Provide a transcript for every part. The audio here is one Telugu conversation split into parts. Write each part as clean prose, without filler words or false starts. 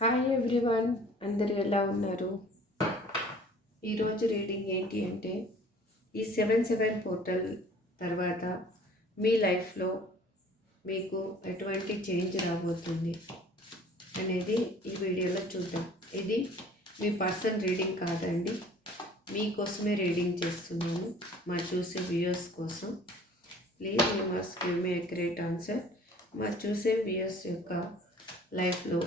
హాయ్ ఎవ్రీవన్, అందరు ఎలా ఉన్నారు? ఈరోజు రీడింగ్ ఏంటి అంటే ఈ 7/7 పోర్టల్ తర్వాత మీ లైఫ్లో మీకు ఎటువంటి చేంజ్ రాబోతుంది అనేది ఈ వీడియోలో చూద్దాం. ఇది మీ పర్సన్ రీడింగ్ కాదండి, మీకోసమే రీడింగ్ చేస్తున్నాను, మా చూసే వ్యూయర్స్ కోసం. Please you must give me accurate answer. మా చూసే వ్యూయర్స్ యొక్క లైఫ్లో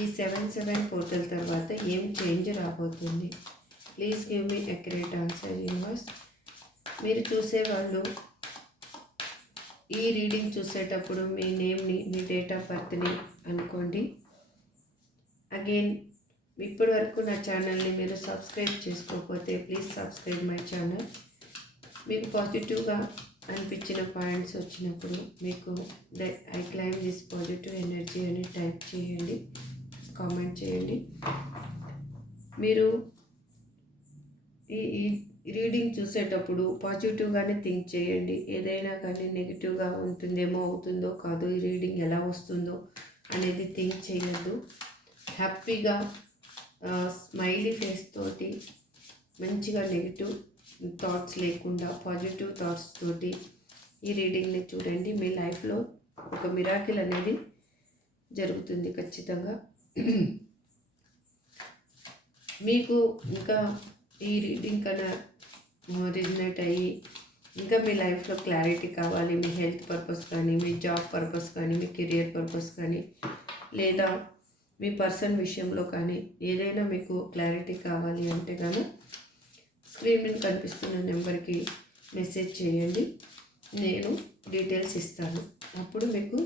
ఈ 7/7 పోర్టల్ తర్వాత ఏం చేంజ్ రాబోతుంది? Please give me accurate answer universe. మీరు చూసేవాళ్ళు ఈ రీడింగ్ చూసేటప్పుడు మీ నేమ్ని, మీ డేట్ ఆఫ్ బర్త్ని అనుకోండి. అగైన్, ఇప్పటి వరకు నా ఛానల్ని మీరు సబ్స్క్రైబ్ చేసుకోకపోతే ప్లీజ్ సబ్స్క్రైబ్ మై ఛానల్. మీకు పాజిటివ్గా అనిపించిన పాయింట్స్ వచ్చినప్పుడు మీకు I claim this positive energy అని టైప్ చేయండి, కామెంట్ చేయండి. మీరు ఈ రీడింగ్ చూసేటప్పుడు పాజిటివ్గానే థింక్ చేయండి. ఏదైనా కానీ నెగిటివ్గా ఉంటుందేమో, అవుతుందో కాదో, ఈ రీడింగ్ ఎలా వస్తుందో అనేది థింక్ చేయొద్దు. హ్యాపీగా స్మైలీ ఫేస్ తోటి, మంచిగా నెగిటివ్ థాట్స్ లేకుండా పాజిటివ్ థాట్స్ తోటి ఈ రీడింగ్ని చూడండి. మీ లైఫ్లో ఒక మిరాకిల్ అనేది జరుగుతుంది ఖచ్చితంగా. మీకు ఇంకా ఈ రీడింగ్ కన్నా రిజనేట్ అయ్యి ఇంకా మీ లైఫ్లో క్లారిటీ కావాలి, మీ హెల్త్ పర్పస్ కానీ, మీ జాబ్ పర్పస్ కానీ, మీ కెరియర్ పర్పస్ కానీ, లేదా మీ పర్సన్ విషయంలో కానీ ఏదైనా మీకు క్లారిటీ కావాలి అంటే కానీ స్క్రీన్ మీద కనిపిస్తున్న నెంబర్కి మెసేజ్ చేయండి, నేను డీటెయిల్స్ ఇస్తాను. అప్పుడు మీకు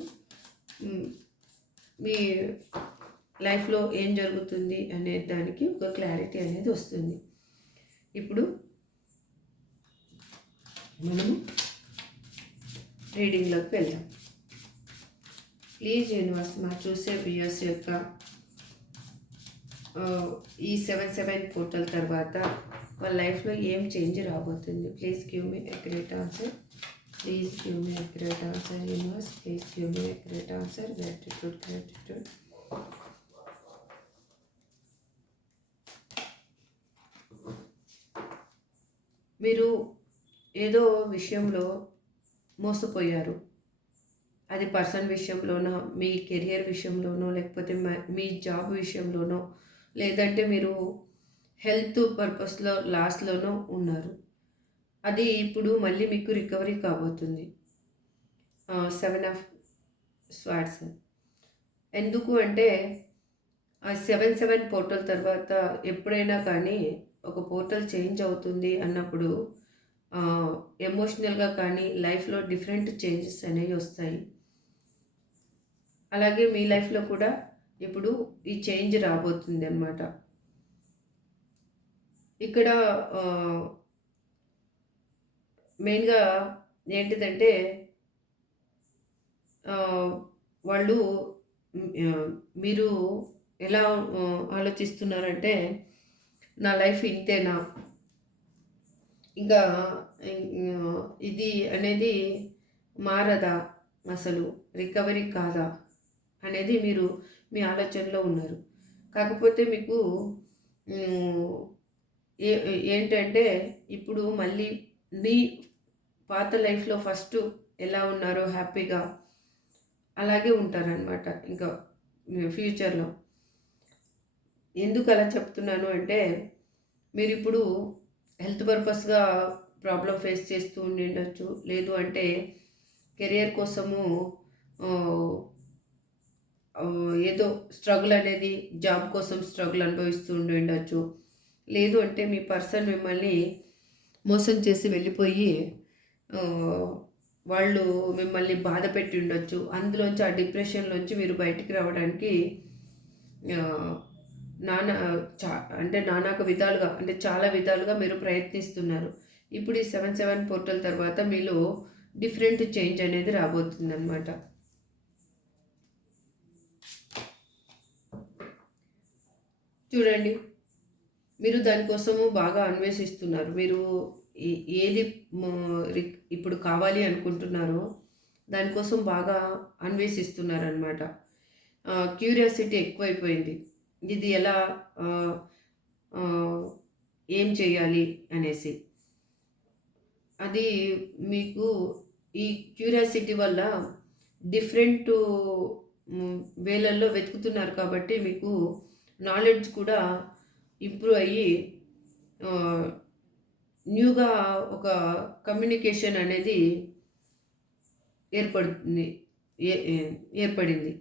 మీ లైఫ్లో ఏం జరుగుతుంది అనే దానికి ఒక క్లారిటీ అనేది వస్తుంది. ఇప్పుడు మనం రీడింగ్లోకి వెళ్దాం. ప్లీజ్ యూనివర్స్, మా చూసే వ్యూయర్స్ యొక్క ఈ 7/7 పోర్టల్ తర్వాత వాళ్ళ లైఫ్లో ఏం చేంజ్ రాబోతుంది? Please give me accurate answer. Please give me accurate answer universe. Please give me accurate answer. Gratitude. మీరు ఏదో విషయంలో మోసపోయారు. అది పర్సన్ విషయంలోనో, మీ కెరియర్ విషయంలోనో, లేకపోతే మీ జాబ్ విషయంలోనో, లేదంటే మీరు హెల్త్ పర్పస్లో లాస్లోనో ఉన్నారు. అది ఇప్పుడు మళ్ళీ మీకు రికవరీ కాబోతుంది. 7 ఆఫ్ స్వార్డ్స్. ఎందుకు అంటే ఆ 7/7 పోర్టల్ తర్వాత ఎప్పుడైనా కానీ ఒక పోర్టల్ చేంజ్ అవుతుంది అన్నప్పుడు ఎమోషనల్గా కానీ లైఫ్లో డిఫరెంట్ చేంజెస్ అనేవి వస్తాయి. అలాగే మీ లైఫ్లో కూడా ఇప్పుడు ఈ చేంజ్ రాబోతుంది అన్నమాట. ఇక్కడ మెయిన్గా ఏంటిదంటే వాళ్ళు మీరు ఎలా ఆలోచిస్తున్నారంటే, నా లైఫ్ ఇంతేనా, ఇంకా ఇది అనేది మారదా, అసలు రికవరీ కాదా అనేది మీరు మీ ఆలోచనలో ఉన్నారు. కాకపోతే మీకు ఏంటంటే ఇప్పుడు మళ్ళీ మీ పాత లైఫ్లో ఫస్ట్ ఎలా ఉన్నారో హ్యాపీగా అలాగే ఉంటారనమాట ఇంకా ఫ్యూచర్లో. ఎందుకు అలా చెప్తున్నాను అంటే, మీరు ఇప్పుడు హెల్త్ పర్పస్గా ప్రాబ్లం ఫేస్ చేస్తూ ఉండొచ్చు, లేదు అంటే కెరియర్ కోసము ఏదో స్ట్రగుల్ అనేది, జాబ్ కోసం స్ట్రగుల్ అనుభవిస్తూ ఉండొచ్చు, లేదు అంటే మీ పర్సన్ మిమ్మల్ని మోసం చేసి వెళ్ళిపోయి వాళ్ళు మిమ్మల్ని బాధ పెట్టి ఉండొచ్చు. అందులోంచి, ఆ డిప్రెషన్లోంచి మీరు బయటికి రావడానికి నానాక విధాలుగా, అంటే చాలా విధాలుగా మీరు ప్రయత్నిస్తున్నారు. ఇప్పుడు ఈ 7/7 పోర్టల్ తర్వాత మీలో డిఫరెంట్ చేంజ్ అనేది రాబోతుంది అన్నమాట. చూడండి, మీరు దానికోసము బాగా అన్వేషిస్తున్నారు. మీరు ఏది ఇప్పుడు కావాలి అనుకుంటున్నారో దానికోసం బాగా అన్వేషిస్తున్నారనమాట. క్యూరియాసిటీ ఎక్కువైపోయింది. ఇది ఎలా ఆహ్, ఆహ్, ఏం చేయాలి అనేసి. అది మీకు ఈ క్యూరియాసిటీ వల్ల డిఫరెంటు వేలల్లో వెతుకుతున్నారు కాబట్టి మీకు నాలెడ్జ్ కూడా ఇంప్రూవ్ అయ్యి ఆహ్, న్యూగా ఒక కమ్యూనికేషన్ అనేది ఏర్పడుతుంది. ఏ ఏ ఏర్పడింది.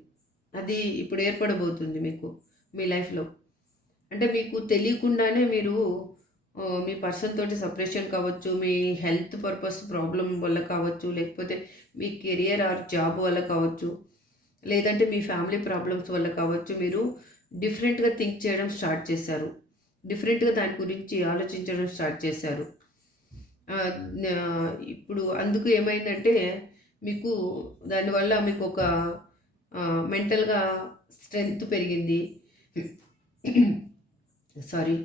అది ఇప్పుడు ఏర్పడబోతుంది మీకు మీ లైఫ్‌లో. అంటే మీకు తెలియకుండానే మీరు మీ పర్సన్ తోటి సెపరేషన్ కావచ్చు, మీ హెల్త్ పర్పస్ ప్రాబ్లమ్ వల్ల కావచ్చు, లేకపోతే మీ కెరియర్ ఆర్ జాబ్ వల్ల కావచ్చు, లేదంటే మీ ఫ్యామిలీ ప్రాబ్లమ్స్ వల్ల కావచ్చు, మీరు డిఫరెంట్‌గా థింక్ చేయడం స్టార్ట్ చేశారు. డిఫరెంట్‌గా దాని గురించి ఆలోచించడం స్టార్ట్ చేశారు. ఆహ్, ఇప్పుడు అందుకు ఏమైందంటే మీకు దానివల్ల మీకొక మెంటల్‌గా స్ట్రెంగ్త్ పెరిగింది. సారీ.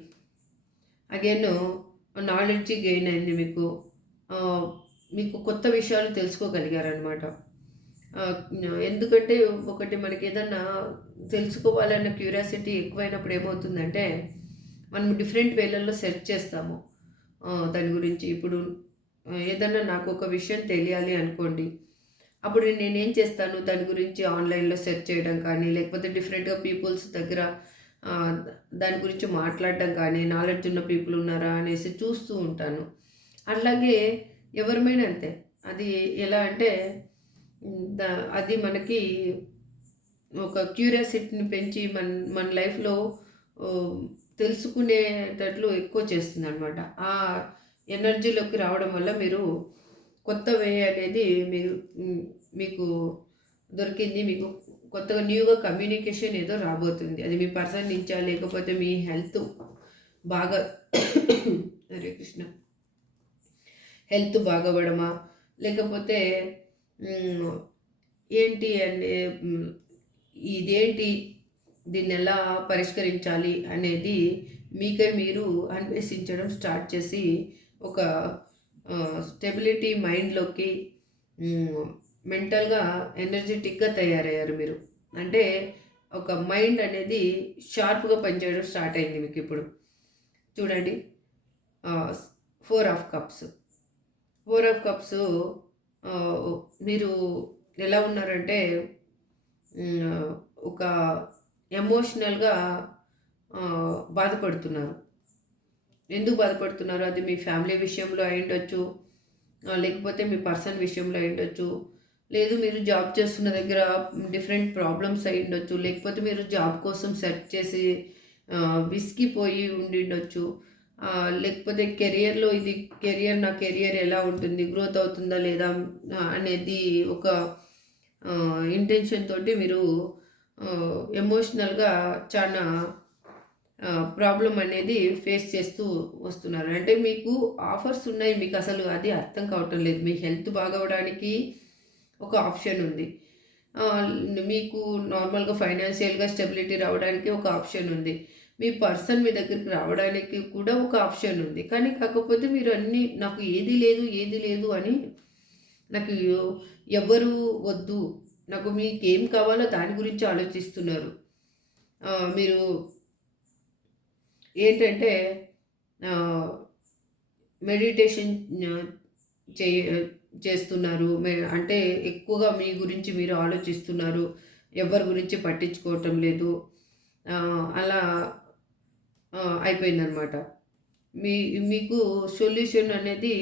అగైన్ నాలెడ్జ్ గెయిన్ అయింది మీకు. ఆహ్, మీకు కొత్త విషయాలు తెలుసుకోగలిగారనమాట. ఎందుకంటే ఒకటి మనకేదన్నా తెలుసుకోవాలన్న క్యూరియాసిటీ ఎక్కువైనప్పుడు ఏమవుతుందంటే, మనం డిఫరెంట్ వేలలో సెర్చ్ చేస్తాము. దాని గురించి ఇప్పుడు ఏదన్నా నాకొక విషయం తెలియాలి అనుకోండి. అప్పుడు నేనేం చేస్తాను, దాని గురించి ఆన్‌లైన్‌లో సెర్చ్ చేయడం కానీ, లేకపోతే డిఫరెంట్‌గా పీపుల్స్ దగ్గర ఆహ్, దాని గురించి మాట్లాడడం కానీ, నాలెడ్జ్ ఉన్న పీపుల్ ఉన్నారా అనేసి చూస్తూ ఉంటాను. అట్లాగే ఎవరిమైనా అంతే. అది ఎలా అంటే అది మనకి ఒక క్యూరియాసిటీని పెంచి మన లైఫ్‌లో ఆహ్, తెలుసుకునేటట్లు ఎక్కువ చేస్తుందనమాట. ఆ ఎనర్జీలోకి రావడం వల్ల మీరు కొత్త వే అనేది మీరు మీకు దొరికింది. మీకు కొత్తగా న్యూగా కమ్యూనికేషన్ ఏదో రాబోతుంది. అది మీ పర్సన్ నుంచా? లేకపోతే మీ హెల్త్ బాగా హరే కృష్ణ. హెల్త్ బాగవ్వడమా? లేకపోతే హ్మ్. ఏంటి అంటే ఇదేంటి? దీన్నెలా పరిష్కరించాలి? అనేది మీకై మీరు అన్వేషించడం స్టార్ట్ చేసి ఒక స్టెబిలిటీ మైండ్‌లోకి హ్మ్. మెంటల్‌గా ఎనర్జిటిక్‌గా తయారయ్యారు మీరు. అంటే ఒక మైండ్ అనేది షార్ప్‌గా పనిచేయడం స్టార్ట్ అయింది మీకిప్పుడు. చూడండి. ఆహ్, 4 ఆఫ్ కప్స్. 4 ఆఫ్ కప్స్ ఆహ్, మీరు ఎలా ఉన్నారంటే హ్మ్. ఒక ఎమోషనల్‌గా బాధపడుతున్నారు. ఎందుకు బాధపడుతున్నారు? అది మీ ఫ్యామిలీ విషయంలో అయ్యుండొచ్చు. లేకపోతే మీ పర్సన్ విషయంలో అయ్యుండొచ్చు. లేదు మీరు జాబ్ చేస్తున్న దగ్గర డిఫరెంట్ ప్రాబ్లమ్స్ అయ్యుండొచ్చు. లేకపోతే మీరు జాబ్ కోసం సెర్చ్ చేసి విసిగిపోయి ఉండిండొచ్చు. లేకపోతే కెరియర్‌లో ఇది నా కెరియర్ ఎలా ఉంటుంది? గ్రోత్ అవుతుందా లేదా? అనేది ఒక ఇంటెన్షన్ తోటి మీరు ఎమోషనల్‌గా చానా ప్రాబ్లమ్ అనేది ఫేస్ చేస్తూ వస్తున్నారు. అంటే మీకు ఆఫర్స్ ఉన్నాయి. మీకసలు అది అర్థం కావటం లేదు. మీ హెల్త్ బాగవ్వడానికి ఒక ఆప్షన్ ఉంది. ఆహ్, మీకు నార్మల్‌గా ఫైనాన్షియల్‌గా స్టెబిలిటీ రావడానికి ఒక ఆప్షన్ ఉంది. మీ పర్సన్ మీ దగ్గరికి రావడానికి కూడా ఒక ఆప్షన్ ఉంది. కానీ కాకపోతే మీరు అన్నీ నాకు ఏది లేదు, ఏది లేదు అని నాకు ఎవ్వరు వద్దు. నాకు మీకేం కావాలో దాని గురించి ఆలోచిస్తున్నారు. మీరు ఏంటంటే ఆహ్, మెడిటేషన్ ఆహ్, చేయ చేస్తున్నారు. అంటే ఎక్కువగా మీ గురించి మీరు ఆలోచిస్తున్నారు. ఎవరి గురించి పట్టించుకోవటం లేదు. అలా అయిపోయిందనమాట. మీ మీకు సొల్యూషన్ అనేది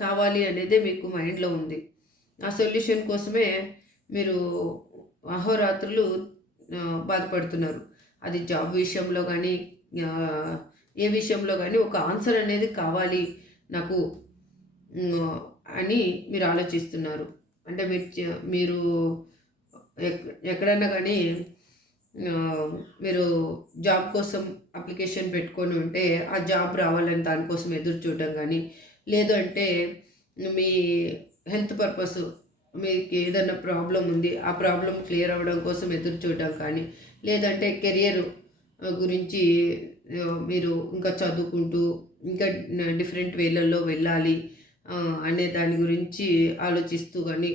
కావాలి అనేదే మీకు మైండ్‌లో ఉంది. ఆ సొల్యూషన్ కోసమే మీరు అహోరాత్రులు బాధపడుతున్నారు. అది జాబ్ విషయంలో గానీ, ఆహ్, ఏ విషయంలో గానీ ఒక ఆన్సర్ అనేది కావాలి నాకు హ్మ్. అని మీరు ఆలోచిస్తున్నారు. అంటే మీరు ఎక్ ఎక్కడన్నా గానీ ఆహ్, మీరు జాబ్ కోసం అప్లికేషన్ పెట్టుకొని ఉంటే, ఆ జాబ్ రావాలని దానికోసం ఎదురు చూడడం గానీ, లేదు అంటే మీ హెల్త్ పర్పస్ మీకేదన్నా ప్రాబ్లమ్ ఉంది. ఆ ప్రాబ్లమ్ క్లియర్ అవ్వడం కోసం ఎదురు చూడడం కానీ, లేదంటే కెరియర్ గురించి మీరు ఇంకా చదువుకుంటూ ఇంకా డిఫరెంట్ వేలలో వెళ్ళాలి అనే దాని గురించి ఆలోచిస్తూ గానీ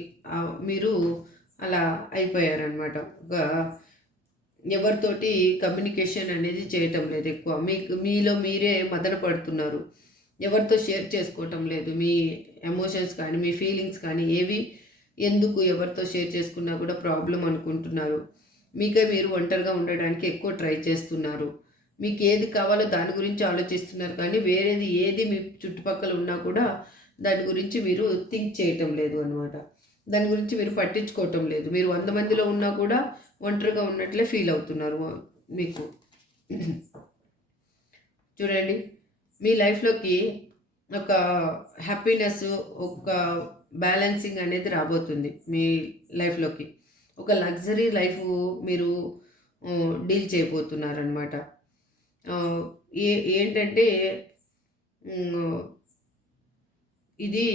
మీరు అలా అయిపోయారనమాట. ఒక ఎవరితోటి కమ్యూనికేషన్ అనేది చేయటం లేదు ఎక్కువ. మీలో మీరే మదన పడుతున్నారు. ఎవరితో షేర్ చేసుకోవటం లేదు. మీ ఎమోషన్స్ కానీ, మీ ఫీలింగ్స్ కానీ ఏవి ఎందుకు ఎవరితో షేర్ చేసుకున్నా కూడా ప్రాబ్లమ్ అనుకుంటున్నారు. మీకే మీరు ఒంటరిగా ఉండడానికి ఎక్కువ ట్రై చేస్తున్నారు. మీకు ఏది కావాలో దాని గురించి ఆలోచిస్తున్నారు కానీ వేరేది ఏది మీ చుట్టుపక్కల ఉన్నా కూడా దాని గురించి మీరు థింక్ చేయటం లేదు అనమాట. దాని గురించి మీరు పట్టించుకోవటం లేదు. మీరు 100 మందిలో ఉన్నా కూడా ఒంటరిగా ఉన్నట్లే ఫీల్ అవుతున్నారు మీకు. చూడండి, మీ లైఫ్‌లోకి ఒక హ్యాపీనెస్, ఒక బ్యాలెన్సింగ్ అనేది రాబోతుంది మీ లైఫ్‌లోకి. ఒక లగ్జరీ లైఫ్ మీరు డీల్ చేయబోతున్నారనమాట. ఆహ్, ఏంటంటే హ్మ్. ఇది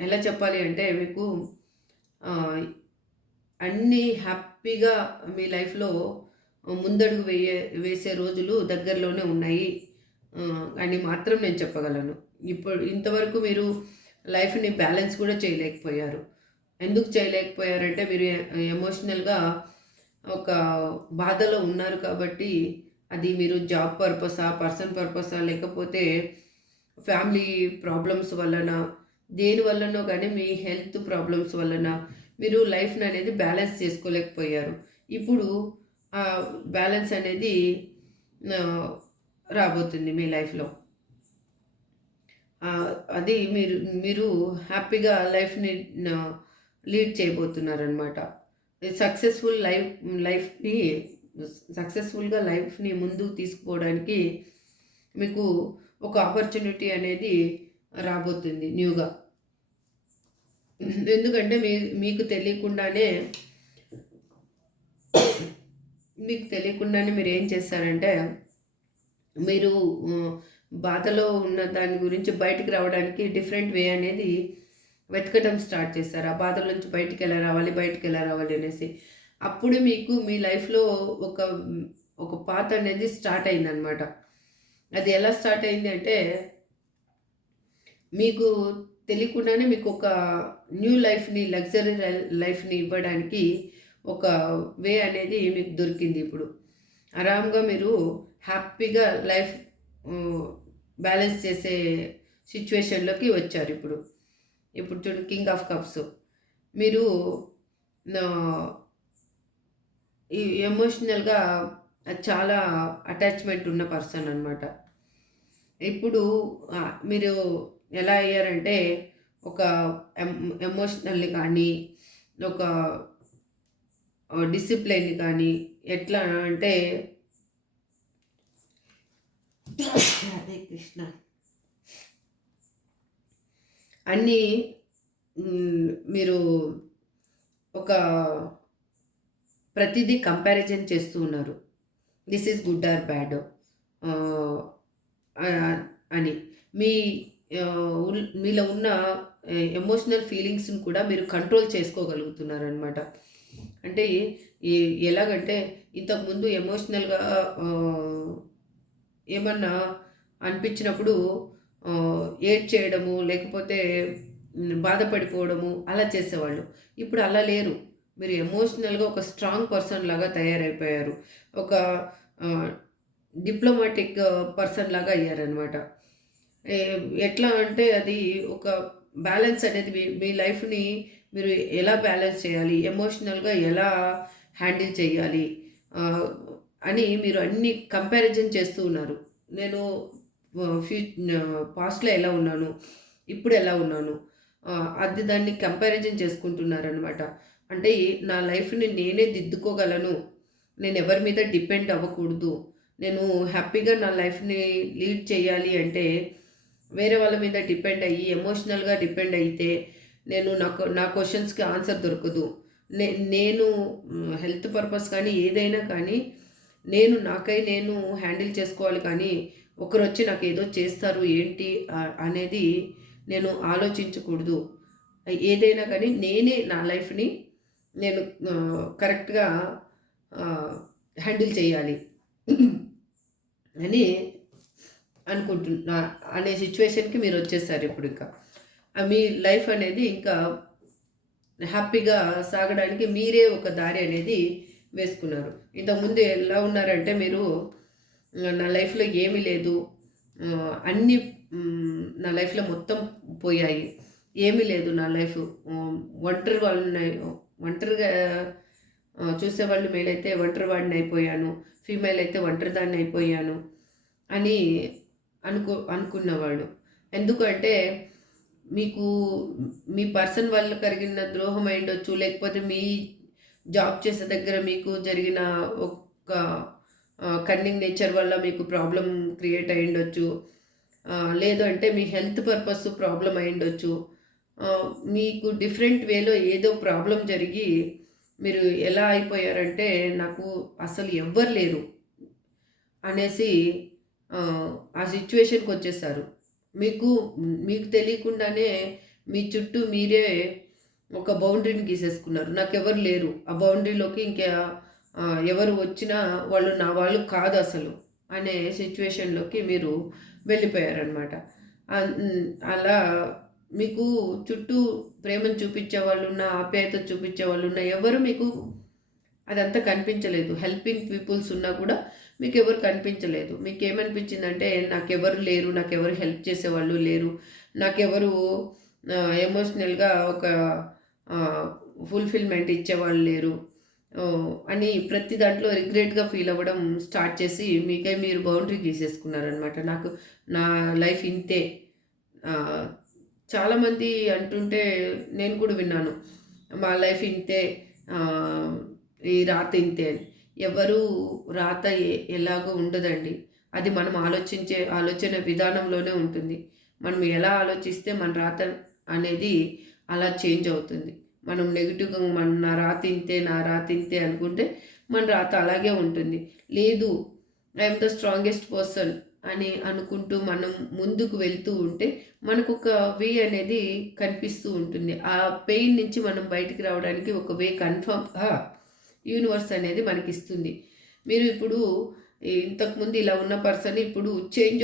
ఎలా చెప్పాలి అంటే మీకు ఆహ్, అన్నీ హ్యాపీగా మీ లైఫ్‌లో ముందడుగు వేసే రోజులు దగ్గరలోనే ఉన్నాయి అని మాత్రం నేను చెప్పగలను. ఇప్పుడు ఇంతవరకు మీరు లైఫ్‌ని బ్యాలెన్స్ కూడా చేయలేకపోయారు. ఎందుకు చేయలేకపోయారంటే మీరు ఎమోషనల్‌గా ఒక బాధలో ఉన్నారు కాబట్టి, అది మీరు జాబ్ పర్పసా, పర్సనల్ పర్పసా లేకపోతే ఫ్యామిలీ ప్రాబ్లమ్స్ వలన, దేని వల్లనో కానీ మీ హెల్త్ ప్రాబ్లమ్స్ వలన మీరు లైఫ్‌ని అనేది బ్యాలెన్స్ చేసుకోలేకపోయారు. ఇప్పుడు ఆ బ్యాలెన్స్ అనేది ఆహ్, రాబోతుంది మీ లైఫ్‌లో. అది మీరు మీరు హ్యాపీగా లైఫ్‌ని న లీడ్ చేయబోతున్నారనమాట. సక్సెస్‌ఫుల్ లైఫ్‌ని సక్సెస్‌ఫుల్‌గా లైఫ్‌ని ముందుకు తీసుకుపోవడానికి మీకు ఒక ఆపర్చునిటీ అనేది రాబోతుంది న్యూగా. ఎందుకంటే మీకు తెలియకుండానే మీరేం చేస్తారంటే, మీరు బాధలో ఉన్న దాని గురించి బయటికి రావడానికి డిఫరెంట్ వే అనేది వెతకటం స్టార్ట్ చేస్తారు. ఆ బాధల నుంచి బయటికెలా రావాలి అనేసి. అప్పుడు మీకు మీ లైఫ్‌లో ఒక ఒక పాత్ అనేది స్టార్ట్ అయిందనమాట. అది ఎలా స్టార్ట్ అయింది అంటే, మీకు తెలియకుండానే మీకొక న్యూ లైఫ్‌ని, లగ్జరీ లైఫ్‌ని ఇవ్వడానికి ఒక వే అనేది మీకు దొరికింది ఇప్పుడు. ఆరాంగా మీరు హ్యాపీగా లైఫ్ హ్మ్, బ్యాలెన్స్ చేసే సిట్యుయేషన్‌లోకి వచ్చారిప్పుడు. ఇప్పుడు చూడు, కింగ్ ఆఫ్ కప్స్. మీరు నా ఈ ఎమోషనల్‌గా చాలా అటాచ్‌మెంట్ ఉన్న పర్సన్ అనమాట. ఇప్పుడు మీరు ఎలా అయ్యారంటే ఒక ఎమోషనల్‌ని కానీ, ఒక డిసిప్లిన్‌ని కానీ ఎట్లా అంటే హరే కృష్ణ. అన్నీ మీరు ఒక ప్రతిదీ కంపారిజన్ చేస్తూ ఉన్నారు. This is good or bad ఆహ్, అని. మీ మీలో ఉన్న ఎమోషనల్ ఫీలింగ్స్‌ని కూడా మీరు కంట్రోల్ చేసుకోగలుగుతున్నారనమాట. అంటే ఎ ఎలాగంటే ఇంతకుముందు ఎమోషనల్‌గా ఆహ్, ఏమన్నా అనిపించినప్పుడు ఏడ్చేయడము, లేకపోతే బాధపడిపోవడము అలా చేసేవాళ్ళు. ఇప్పుడు అలా లేరు. మీరు ఎమోషనల్‌గా ఒక స్ట్రాంగ్ పర్సన్ లాగా తయారైపోయారు. ఒక ఆహ్, డిప్లొమాటిక్ పర్సన్ లాగా అయ్యారనమాట. ఎ ఎట్లా అంటే అది ఒక బ్యాలెన్స్ అనేది మీ మీ లైఫ్‌ని మీరు ఎలా బ్యాలెన్స్ చేయాలి? ఎమోషనల్‌గా ఎలా హ్యాండిల్ చేయాలి? ఆహ్, అని మీరు అన్ని కంపారిజన్ చేస్తూ ఉన్నారు. నేను ఆహ్, ఫ్యూ పాస్ట్‌లో ఎలా ఉన్నాను? ఇప్పుడు ఎలా ఉన్నాను? అది దాన్ని కంపారిజన్ చేసుకుంటున్నారనమాట. అంటే నా లైఫ్‌ని నేనే దిద్దుకోగలను. నేను ఎవరి మీద డిపెండ్ అవ్వకూడదు. నేను హ్యాపీగా నా లైఫ్‌ని లీడ్ చేయాలి అంటే వేరే వాళ్ళ మీద డిపెండ్ అయ్యి, ఎమోషనల్‌గా డిపెండ్ అయితే నా క్వెషన్స్‌కి ఆన్సర్ దొరకదు. నే నేను హెల్త్ పర్పస్ కానీ, ఏదైనా కానీ నాకై నేను హ్యాండిల్ చేసుకోవాలి కానీ, ఒకరొచ్చి నాకేదో చేస్తారు ఏంటి అనేది నేను ఆలోచించకూడదు. ఏదైనా కానీ నేనే నా లైఫ్‌ని నేను కరెక్ట్‌గా ఆహ్, హ్యాండిల్ చేయాలి అని అనుకుంటున్నా అనే సిట్యుయేషన్‌కి మీరొచ్చేసారు ఇప్పుడింక. మీ లైఫ్ అనేది ఇంకా హ్యాపీగా సాగడానికి మీరే ఒక దారి అనేది వేసుకున్నారు. ఇంతకుముందు ఎలా ఉన్నారంటే మీరు నా లైఫ్‌లో ఏమీ లేదు. అన్నీ నా లైఫ్‌లో మొత్తం పోయాయి. ఏమీ లేదు నా లైఫ్. ఒంటరి వాళ్ళని ఒంటరిగా చూసేవాళ్ళు మేలైతే ఒంటరి వాడినయిపోయాను. ఫీమేల్ అయితే ఒంటరిదాన్ని అయిపోయాను అని అనుకున్నవాళ్ళు. ఎందుకంటే మీకు మీ పర్సన్ వల్ల కలిగిన ద్రోహం అయ్యుండొచ్చు. లేకపోతే మీ జాబ్ చేసే దగ్గర మీకు జరిగిన ఒక కన్నింగ్ నేచర్ వల్ల మీకు ప్రాబ్లమ్ క్రియేట్ అయ్యుండొచ్చు. లేదు అంటే మీ హెల్త్ పర్పస్ ప్రాబ్లమ్ అయ్యుండొచ్చు. మీకు డిఫరెంట్ వేలో ఏదో ప్రాబ్లమ్ జరిగి మీరు ఎలా అయిపోయారంటే నాకు అసలు ఎవ్వరు లేరు అనేసి ఆ సిచ్యువేషన్‌కి వచ్చేసారు. మీకు మీకు తెలియకుండానే మీ చుట్టూ మీరే ఒక బౌండరీని గీసేసుకున్నారు. నాకెవరు లేరు. ఆ బౌండరీలోకి ఇంకా ఎవరు వచ్చినా వాళ్ళు నా వాళ్ళు కాదసలు అనే సిచ్యువేషన్‌లోకి మీరు వెళ్ళిపోయారనమాట. అలా మీకు చుట్టూ ప్రేమను చూపించేవాళ్ళున్నా, ఆప్యాయత చూపించేవాళ్ళున్నా ఎవరు మీకు అదంతా కనిపించలేదు. హెల్పింగ్ పీపుల్స్ ఉన్నా కూడా మీకెవరు కనిపించలేదు. మీకేమనిపించిందంటే నాకెవరు లేరు, నాకెవరు హెల్ప్ చేసేవాళ్ళు లేరు, నాకెవరు ఎమోషనల్‌గా ఒక ఫుల్‌ఫిల్‌మెంట్ ఇచ్చేవాళ్ళు లేరు అని ప్రతి దాంట్లో రిగ్రెట్‌గా ఫీల్ అవ్వడం స్టార్ట్ చేసి మీకై మీరు బౌండరీ గీసేసుకున్నారనమాట. నాకు నా లైఫ్ ఇంతే. చాలామంది అంటుంటే నేను కూడా విన్నాను. మా లైఫ్ ఇంతే, ఈ రాత ఇంతే అని. ఎవరు రాత ఎలాగో ఉండదండి. అది మనం ఆలోచించే ఆలోచన విధానంలోనే ఉంటుంది. మనం ఎలా ఆలోచిస్తే మన రాత అనేది అలా చేంజ్ అవుతుంది. మనం నెగిటివ్‌గా నా రాత ఇంతే, నా రాత ఇంతే అనుకుంటే మన రాత అలాగే ఉంటుంది. లేదు I am the strongest person అని అనుకుంటూ మనం ముందుకు వెళ్తూ ఉంటే మనకొక వే అనేది కనిపిస్తూ ఉంటుంది. ఆ పెయిన్ నుంచి మనం బయటికి రావడానికి ఒక వే కన్ఫర్మ్‌గా యూనివర్స్ అనేది మనకిస్తుంది. మీరు ఇప్పుడు ఇంతకుముందు ఇలా ఉన్న పర్సన్ ఇప్పుడు చేంజ్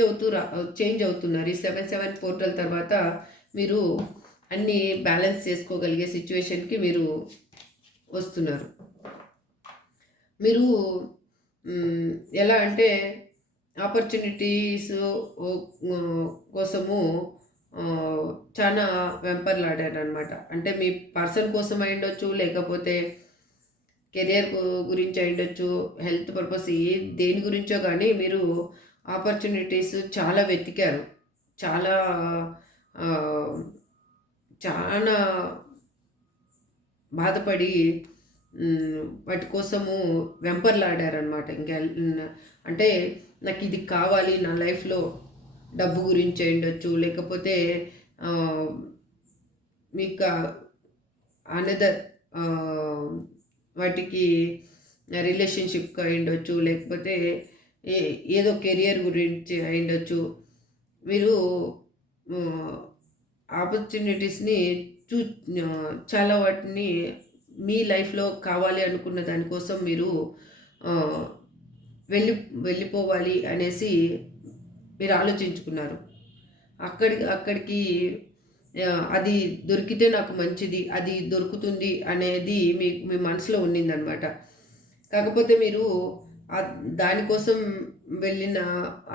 అవుతున్నారు. ఈ 7/7 పోర్టల్ తర్వాత మీరు అన్నీ బ్యాలెన్స్ చేసుకోగలిగే సిచ్యువేషన్‌కి మీరు వస్తున్నారు. మీరు ఎలా అంటే ఆపర్చునిటీస్ కోసము చాలా వెంపర్లాడారనమాట. అంటే మీ పర్సన్ కోసం అయ్యుండొచ్చు, లేకపోతే కెరియర్ గురించి అయ్యుండొచ్చు, హెల్త్ పర్పస్ దేని గురించో కానీ మీరు ఆపర్చునిటీస్ చాలా వెతికారు. చాలా చాలా బాధపడి వాటి కోసము వెంపర్లాడారనమాట. అంటే నాకు ఇది కావాలి నా లైఫ్‌లో, డబ్బు గురించి అయ్యుండొచ్చు, లేకపోతే మీకు అనదర్ వాటికి రిలేషన్‌షిప్ అయ్యుండొచ్చు, లేకపోతే ఏదో కెరియర్ గురించి అయ్యుండొచ్చు. మీరు ఆపర్చునిటీస్‌ని చూ చాలా వాటిని మీ లైఫ్‌లో కావాలి అనుకున్న దానికోసం మీరు వెళ్ళిపోవాలి అనేసి మీరు ఆలోచించుకున్నారు. అక్కడికి అది దొరికితే నాకు మంచిది, అది దొరుకుతుంది అనేది మీ మనసులో ఉండిందనమాట. కాకపోతే మీరు దానికోసం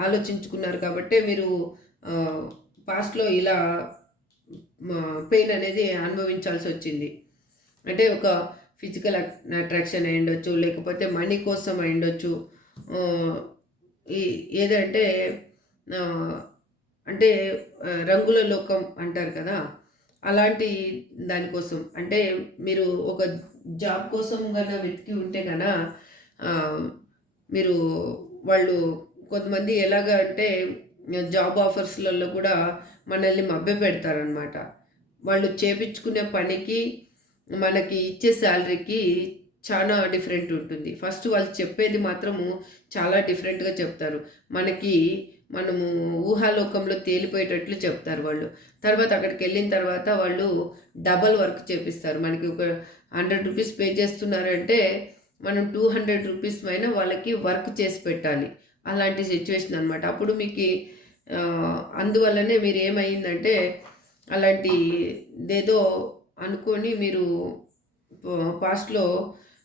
ఆలోచించుకున్నారు కాబట్టే మీరు పాస్ట్‌లో ఇలా పెయిన్ అనేది అనుభవించాల్సి వచ్చింది. అంటే ఒక ఫిజికల్ అట్రాక్షన్ అయ్యుండొచ్చు, లేకపోతే మనీ కోసం అయ్యుండొచ్చు. ఏదంటే అంటే రంగుల లోకం అంటారు కదా! అలాంటి దానికోసం అంటే మీరు ఒక జాబ్ కోసం వెతికి ఉంటే మీరు వాళ్ళు కొంతమంది ఎలాగా అంటే జాబ్ ఆఫర్స్‌లలో కూడా మనల్ని మభ్యపెడతారనమాట. వాళ్ళు చేపించుకునే పనికి మనకి ఇచ్చే శాలరీకి చాలా డిఫరెంట్ ఉంటుంది. ఫస్ట్ వాళ్ళు చెప్పేది మాత్రము చాలా డిఫరెంట్‌గా చెప్తారు. మనము ఊహాలోకంలో తేలిపోయేటట్లు చెప్తారు వాళ్ళు. తర్వాత అక్కడికెళ్ళిన తర్వాత వాళ్ళు డబల్ వర్క్ చేపిస్తారు. మనకి ఒక ₹100 పే చేస్తున్నారంటే మనం ₹200 పైన వాళ్ళకి వర్క్ చేసి పెట్టాలి. అలాంటి సిచ్యువేషన్ అనమాట. అప్పుడు అందువల్లనే మీరేమైందంటే అలాంటిదేదో అనుకోని మీరు పాస్ట్‌లో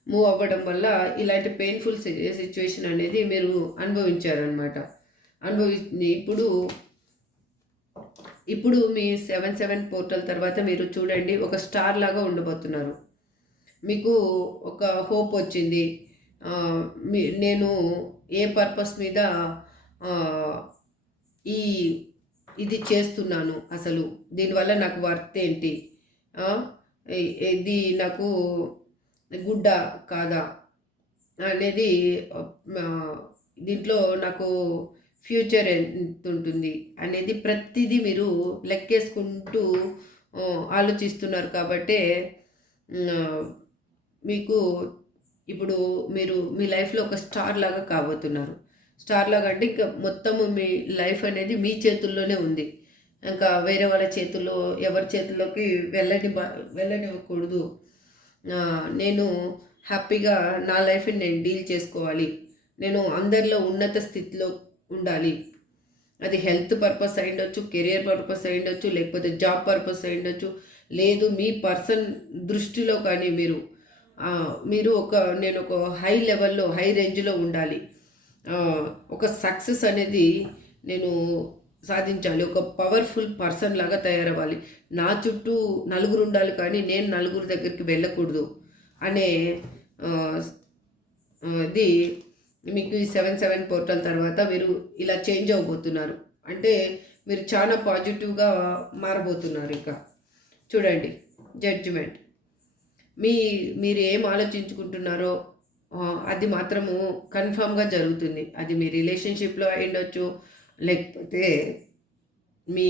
మూవ్ అవ్వడం వల్ల ఇలాంటి పెయిన్‌ఫుల్ సిట్యుయేషన్ అనేది మీరు అనుభవించారనమాట. అనుభవి ఇప్పుడు ఇప్పుడు మీ 7, 7 పోర్టల్ తర్వాత మీరు చూడండి ఒక స్టార్ లాగా ఉండబోతున్నారు. మీకు ఒక హోప్ వచ్చింది. ఆహ్, నేను ఏ పర్పస్ మీద ఆహ్, ఈ ఇది చేస్తున్నాను అసలు. దీనివల్ల నాకు వర్త్ ఏంటి? ఆ! ఇ ఇది నాకు గుడ్డా? కాదా? అనేది ఆహ్, దీంట్లో నాకు ఫ్యూచర్ ఎంతుంటుంది అనేది ప్రతిదీ మీరు లెక్కేసుకుంటూ ఆలోచిస్తున్నారు కాబట్టే ఆహ్, మీకు ఇప్పుడు మీరు మీ లైఫ్‌లో ఒక స్టార్ లాగా కాబోతున్నారు. స్టార్ లాగా అంటే ఇంక మొత్తము మీ లైఫ్ అనేది మీ చేతుల్లోనే ఉంది. ఇంకా వేరే వాళ్ళ చేతుల్లో ఎవరి చేతుల్లోకి వెళ్ళనివ్వకూడదు. నేను హ్యాపీగా నా లైఫ్‌ని నేను డీల్ చేసుకోవాలి. నేను అందరిలో ఉన్నత స్థితిలో ఉండాలి. అది హెల్త్ పర్పస్ అయ్యుండొచ్చు, కెరియర్ పర్పస్ అయ్యుండొచ్చు, లేకపోతే జాబ్ పర్పస్ అయ్యుండొచ్చు. లేదు మీ పర్సన్ దృష్టిలో కానీ మీరు నేను ఒక హై లెవెల్‌లో, హై రేంజ్‌లో ఉండాలి. ఒక సక్సెస్ అనేది నేను సాధించాలి. ఒక పవర్‌ఫుల్ పర్సన్ లాగా తయారవ్వాలి. నా చుట్టూ నలుగురు ఉండాలి కానీ నేను నలుగురి దగ్గరికి వెళ్ళకూడదు అనే ఆహ్, ఇది మీకు ఈ 7, 7 పోర్టల్ తర్వాత మీరు ఇలా చేంజ్ అవ్వబోతున్నారు. అంటే మీరు చాలా పాజిటివ్‌గా మారబోతున్నారు ఇక. చూడండి జడ్జిమెంట్. మీ మీరు ఏం ఆలోచించుకుంటున్నారో అది మాత్రము కన్ఫర్మ్‌గా జరుగుతుంది. అది మీ రిలేషన్‌షిప్‌లో అయ్యుండొచ్చు, లేకపోతే మీ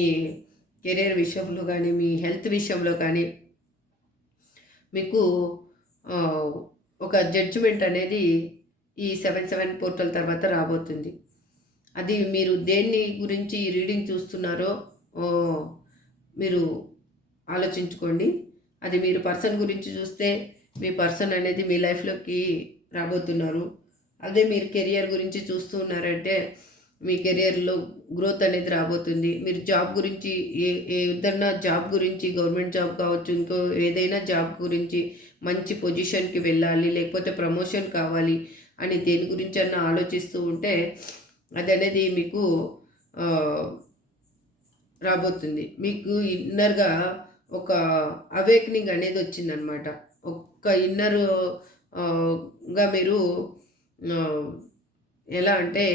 కెరియర్ విషయంలో గానీ, మీ హెల్త్ విషయంలో కానీ మీకు ఆహ్, ఒక జడ్జిమెంట్ అనేది ఈ 7, 7 పోర్టల్ తర్వాత రాబోతుంది. అది మీరు దేన్ని గురించి ఈ రీడింగ్ చూస్తున్నారో ఆహ్, మీరు ఆలోచించుకోండి. అది మీరు పర్సన్ గురించి చూస్తే మీ పర్సన్ అనేది మీ లైఫ్‌లోకి రాబోతున్నారు. అదే మీరు కెరియర్ గురించి చూస్తూ ఉన్నారంటే మీ కెరియర్‌లో గ్రోత్ అనేది రాబోతుంది. మీరు జాబ్ గురించి ఏదన్నా జాబ్ గురించి గవర్నమెంట్ జాబ్ కావచ్చు, ఇంకో ఏదైనా జాబ్ గురించి మంచి పొజిషన్‌కి వెళ్ళాలి, లేకపోతే ప్రమోషన్ కావాలి అని దేని గురించన్నా ఆలోచిస్తూ ఉంటే అదనేది మీకు ఆహ్, రాబోతుంది. మీకు ఇన్నర్‌గా ఒక అవేకెనింగ్ అనేది వచ్చిందనమాట. ఒక్క ఇన్నరు గా మీరు ఆహ్, ఎలా అంటే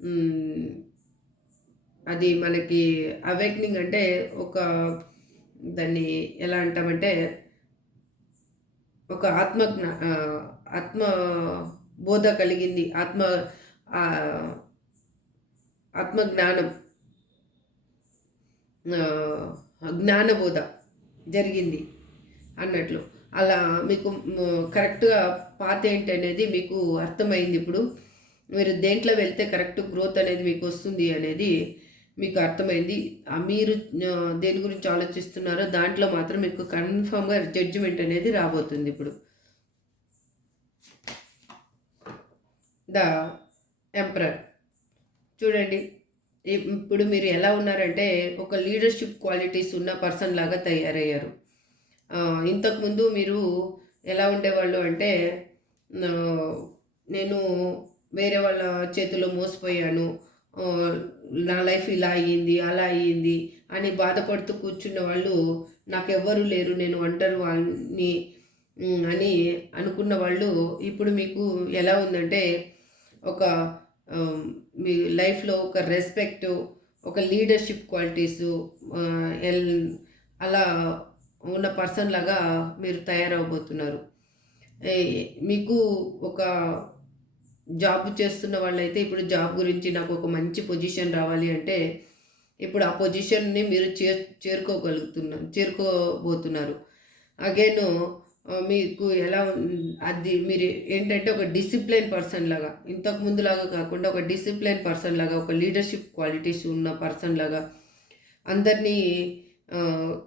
హ్మ్. అది మనకి అవేకెనింగ్ అంటే దాన్ని ఎలా అంటామంటే ఒక ఆత్మ బోధ కలిగింది. ఆహ్, ఆత్మ జ్ఞానం జ్ఞానబోధ జరిగింది అన్నట్లు. అలా మీకు కరెక్ట్‌గా పాత్ ఏంటనేది మీకు అర్థమైంది ఇప్పుడు. మీరు దేంట్లో వెళ్తే కరెక్ట్ గ్రోత్ అనేది మీకొస్తుంది అనేది మీకు అర్థమైంది. మీరు దేని గురించి ఆలోచిస్తున్నారో దాంట్లో మాత్రం మీకు కన్ఫర్మ్‌గా జడ్జిమెంట్ అనేది రాబోతుందిప్పుడు. The emperor. చూడండి. ఇప్పుడు మీరు ఎలా ఉన్నారంటే ఒక లీడర్‌షిప్ క్వాలిటీస్ ఉన్న పర్సన్ లాగా తయారయ్యారు. ఇంతకుముందు మీరు ఎలా ఉండేవాళ్ళు అంటే ఆహ్, నేను వేరే వాళ్ళ చేతిలో మోసపోయాను. ఆహ్, నా లైఫ్ ఇలా అయ్యింది, అలా అయ్యింది అని బాధపడుతూ కూర్చున్న వాళ్ళు నాకెవ్వరు లేరు. నేను ఒంటరి వాడిని అని అనుకున్న వాళ్ళు ఇప్పుడు మీకు ఎలా ఉందంటే ఒక ఆహ్, మీ లైఫ్‌లో ఒక రెస్పెక్టు, ఒక లీడర్‌షిప్ క్వాలిటీసు ఆహ్, ఎల్ అలా ఉన్న పర్సన్ లాగా మీరు తయారవ్వబోతున్నారు. ఏ మీకు ఒక జాబ్ చేస్తున్న వాళ్ళైతే ఇప్పుడు జాబ్ గురించి నాకు ఒక మంచి పొజిషన్ రావాలి అంటే, ఇప్పుడు ఆ పొజిషన్‌ని మీరు చేరుకోబోతున్నారు. అగైను మీకు ఎలా అది మీరు ఏంటంటే ఒక డిసిప్లైన్ పర్సన్ లాగా, ఇంతకు ముందులాగా కాకుండా ఒక డిసిప్లైన్ పర్సన్ లాగా, ఒక లీడర్‌షిప్ క్వాలిటీస్ ఉన్న పర్సన్ లాగా, అందరినీ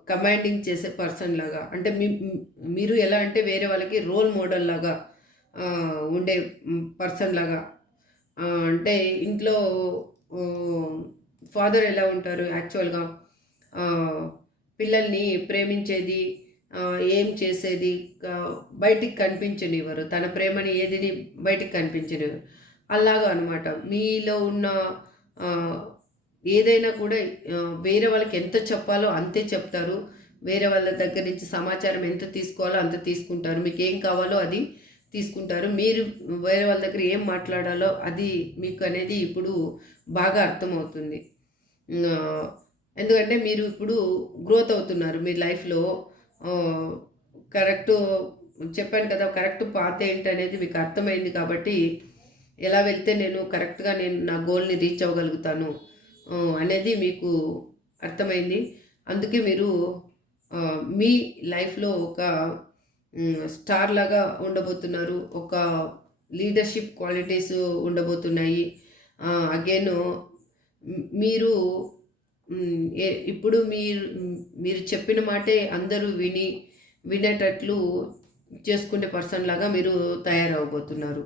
కమాండింగ్ చేసే పర్సన్ లాగా అంటే మీరు ఎలా అంటే వేరే వాళ్ళకి రోల్ మోడల్ లాగా ఉండే పర్సన్ లాగా అంటే ఇంట్లో ఫాదర్ ఎలా ఉంటారు యాక్చువల్‌గా పిల్లల్ని ప్రేమించేది ఏం చేసేది బయటికి కనిపించనివ్వరు. తన ప్రేమని ఏదిని బయటికి కనిపించనివ్వరు. అలాగా అనమాట. మీలో ఉన్న ఆహ్, ఏదైనా కూడా వేరే వాళ్ళకి ఎంత చెప్పాలో అంతే చెప్తారు. వేరే వాళ్ళ దగ్గర నుంచి సమాచారం ఎంత తీసుకోవాలో అంత తీసుకుంటారు. మీకేం కావాలో అది తీసుకుంటారు. మీరు వేరే వాళ్ళ దగ్గర ఏం మాట్లాడాలో అది మీకు అనేది ఇప్పుడు బాగా అర్థమవుతుంది. ఆహ్, ఎందుకంటే మీరు ఇప్పుడు గ్రోత్ అవుతున్నారు మీ లైఫ్‌లో. ఆహ్, కరెక్టు చెప్పాను కదా! కరెక్ట్ పాత్ ఏంటనేది మీకు అర్థమైంది కాబట్టి, ఎలా వెళ్తే నేను నా గోల్‌ని రీచ్ అవ్వగలుగుతాను అనేది మీకు అర్థమైంది. అందుకే మీరు మీ లైఫ్‌లో ఒక స్టార్ లాగా ఉండబోతున్నారు. ఒక లీడర్‌షిప్ క్వాలిటీస్ ఉండబోతున్నాయి. అగైను మీరు ఇప్పుడు మీరు చెప్పిన మాటే అందరూ వినేటట్లు చేసుకునే పర్సన్ లాగా మీరు తయారవ్వబోతున్నారు.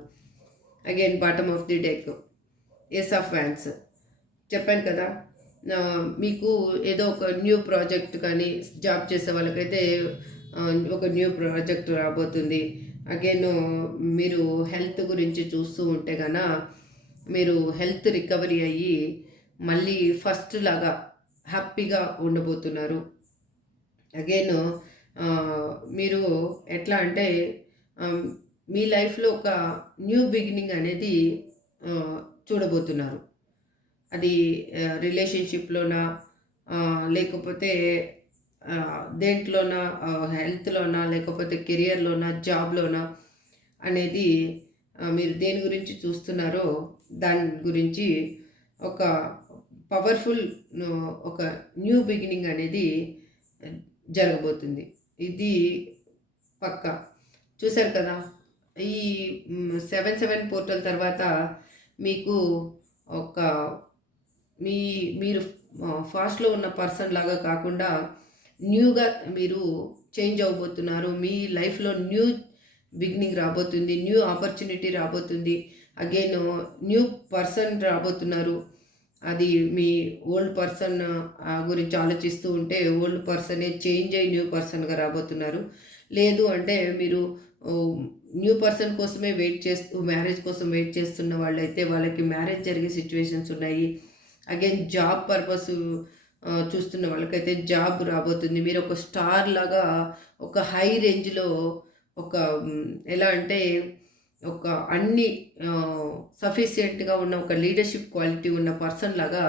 Again bottom of the deck ace of wands చెప్పాను కదా! మీకు ఏదో ఒక న్యూ ప్రాజెక్ట్ కానీ జాబ్ చేసే వాళ్ళకైతే ఒక న్యూ ప్రాజెక్ట్ రాబోతుంది. అగైన్ మీరు హెల్త్ గురించి చూస్తూ ఉంటే గన మీరు హెల్త్ రికవరీ అయ్యి మళ్ళీ ఫస్ట్ లాగా హ్యాపీగా ఉండబోతున్నారు. అగైన్ మీరు ఎట్లా అంటే ఆహ్, మీ లైఫ్‌లో ఒక న్యూ బిగినింగ్ అనేది చూడబోతున్నారు. అది రిలేషన్‌షిప్‌లోనా లేకపోతే దేంట్లోనా హెల్త్‌లోనా లేకపోతే కెరియర్‌లోనా జాబ్‌లోనా అనేది మీరు దేని గురించి చూస్తున్నారో దాని గురించి ఒక పవర్ఫుల్ ఒక న్యూ బిగినింగ్ అనేది జరగబోతుంది. ఇది పక్కా. చూసారు కదా! ఈ 7, 7 పోర్టల్ తర్వాత మీకు ఒక మీరు ఫాస్ట్‌లో ఉన్న పర్సన్ లాగా కాకుండా న్యూగా మీరు చేంజ్ అవ్వబోతున్నారు. మీ లైఫ్‌లో న్యూ బిగినింగ్ రాబోతుంది. న్యూ ఆపర్చునిటీ రాబోతుంది. అగైన్ న్యూ పర్సన్ రాబోతున్నారు. అది మీ ఓల్డ్ పర్సన్ గురించి ఆలోచిస్తూ ఉంటే ఓల్డ్ పర్సనే చేంజ్ అయ్యి న్యూ పర్సన్‌గా రాబోతున్నారు. లేదు అంటే మీరు న్యూ పర్సన్ కోసమే మ్యారేజ్ కోసం వెయిట్ చేస్తున్న వాళ్ళైతే వాళ్ళకి మ్యారేజ్ జరిగే సిట్యుయేషన్స్ ఉన్నాయి. అగైన్ జాబ్ పర్పస్ చూస్తున్న వాళ్ళకైతే జాబ్ రాబోతుంది. మీరు ఒక స్టార్ లాగా ఒక హై రేంజ్‌లో ఒక ఎలా అంటే ఒక అన్ని సఫిషియెంట్‌గా ఉన్న ఒక లీడర్‌షిప్ క్వాలిటీ ఉన్న పర్సన్ లాగా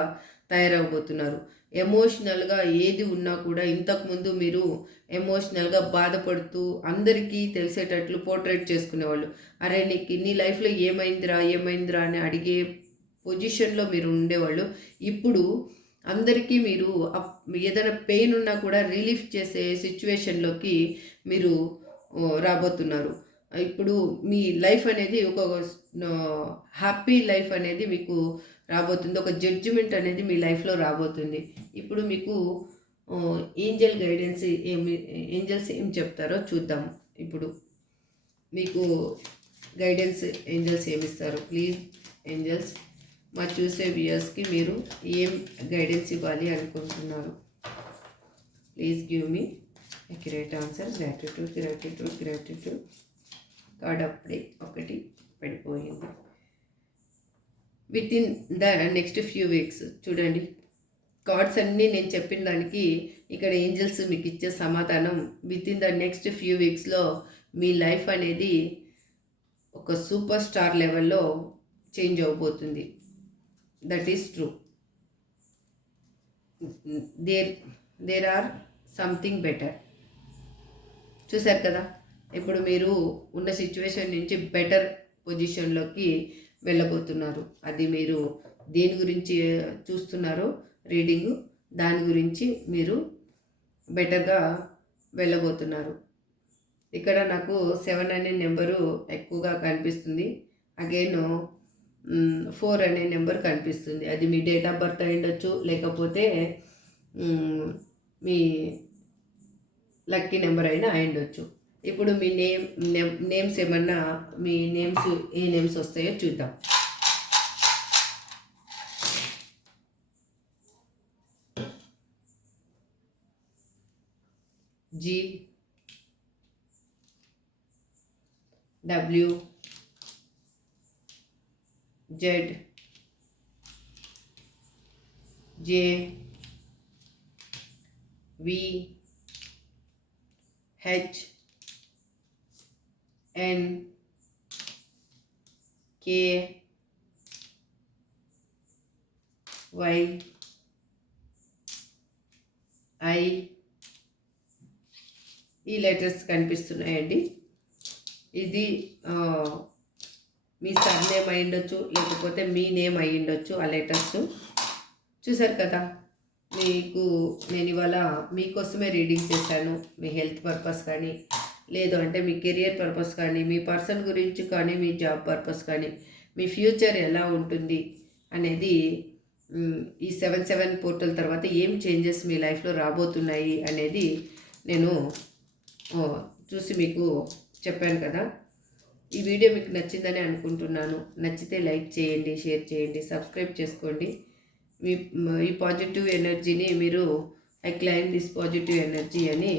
తయారవ్వబోతున్నారు. ఎమోషనల్‌గా ఏది ఉన్నా కూడా ఇంతకుముందు మీరు ఎమోషనల్‌గా బాధపడుతూ అందరికీ తెలిసేటట్లు పోర్ట్రేట్ చేసుకునేవాళ్ళు. అరే! నీ లైఫ్‌లో ఏమైందిరా? ఏమైందిరా? అని అడిగే పొజిషన్‌లో మీరు ఉండేవాళ్ళు. ఇప్పుడు అందరికీ మీరు ఏదైనా పెయిన్ ఉన్నా కూడా రిలీఫ్ చేసే సిట్యుయేషన్‌లోకి మీరు రాబోతున్నారు. ఇప్పుడు మీ లైఫ్ అనేది ఒక హ్యాపీ లైఫ్ అనేది మీకు రాబోతుంది. ఒక జడ్జిమెంట్ అనేది మీ లైఫ్‌లో రాబోతుంది. ఇప్పుడు మీకు ఏంజెల్ గైడెన్స్ ఏంజెల్స్ ఏం చెప్తారో చూద్దాం ఇప్పుడు. మీకు గైడెన్స్ ఏంజెల్స్ ఏమిస్తారు? ప్లీజ్ ఏంజెల్స్ మా చూసే వ్యూయర్స్‌కి మీరు ఏం గైడెన్స్ ఇవ్వాలి అనుకుంటున్నారు? Please give me accurate answer. Gratitude. Card అప్పుడే ఒకటి పడిపోయింది. Within the next few weeks చూడండి. కార్డ్స్ అన్నీ నేను చెప్పిన దానికి ఇక్కడ ఏంజల్స్ మీకు ఇచ్చే సమాధానం within the next few వీక్స్లో మీ లైఫ్ అనేది ఒక సూపర్ స్టార్ లెవెల్లో చేంజ్ అవ్వబోతుంది. That is true. There are something better. చూశారు కదా, ఇప్పుడు మీరు ఉన్న సిచ్యువేషన్ నుంచి బెటర్ పొజిషన్లోకి వెళ్ళబోతున్నారు. అది మీరు దేని గురించి చూస్తున్నారో రీడింగు, దాని గురించి మీరు బెటర్గా వెళ్ళబోతున్నారు. ఇక్కడ నాకు 7 అనే నెంబరు ఎక్కువగా కనిపిస్తుంది. అగైన్ 4 అనే నెంబర్ కనిపిస్తుంది. అది మీ డేట్ ఆఫ్ బర్త్ అయి ఉండొచ్చు, లేకపోతే మీ లక్కీ నెంబర్ అయినా అయి ఉండొచ్చు. ఇప్పుడు మీ నేమ్స్ ఏమన్నా మీ నేమ్స్ ఏ నేమ్స్ వస్తాయో చూద్దాం. G, W, Z, J, V, H, N, K, Y, I, ఈ లెటర్స్ కనిపిస్తున్నాయండి. ఇది మీ సర్ నేమ్ అయి ఉండొచ్చు, లేకపోతే మీ నేమ్ అయి ఉండొచ్చు. ఆ లెటర్స్ చూసారు కదా. నేను ఇవాళ మీకోసమే రీడింగ్ చేశాను. మీ హెల్త్ పర్పస్ కానీ, లేదు అంటే మీ కెరియర్ పర్పస్ కానీ, మీ పర్సన్ గురించి కానీ, మీ జాబ్ పర్పస్ కానీ, మీ ఫ్యూచర్ ఎలా ఉంటుంది అనేది, ఈ 7/7 పోర్టల్ తర్వాత ఏం చేంజెస్ మీ లైఫ్లో రాబోతున్నాయి అనేది నేను చూసి మీకు చెప్పాను కదా. ఈ వీడియో మీకు నచ్చిందని అనుకుంటున్నాను. నచ్చితే లైక్ చేయండి, షేర్ చేయండి, సబ్స్క్రైబ్ చేసుకోండి. ఈ పాజిటివ్ ఎనర్జీని మీరు I claim this positive energy అని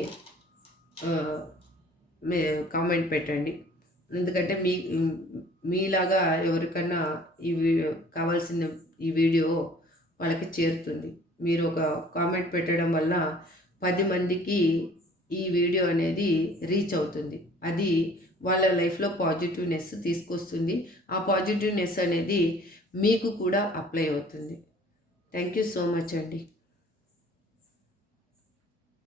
కామెంట్ పెట్టండి. ఎందుకంటే మీలాగా ఎవరికన్నా కావాల్సిన ఈ వీడియో వాళ్ళకి చేరుతుంది. మీరు ఒక కామెంట్ పెట్టడం వల్ల 10 మందికి ఈ వీడియో అనేది రీచ్ అవుతుంది. అది వాళ్ళ లైఫ్లో పాజిటివ్నెస్ తీసుకొస్తుంది. ఆ పాజిటివ్నెస్ అనేది మీకు కూడా అప్లై అవుతుంది. థ్యాంక్ యూ సో మచ్ అండి.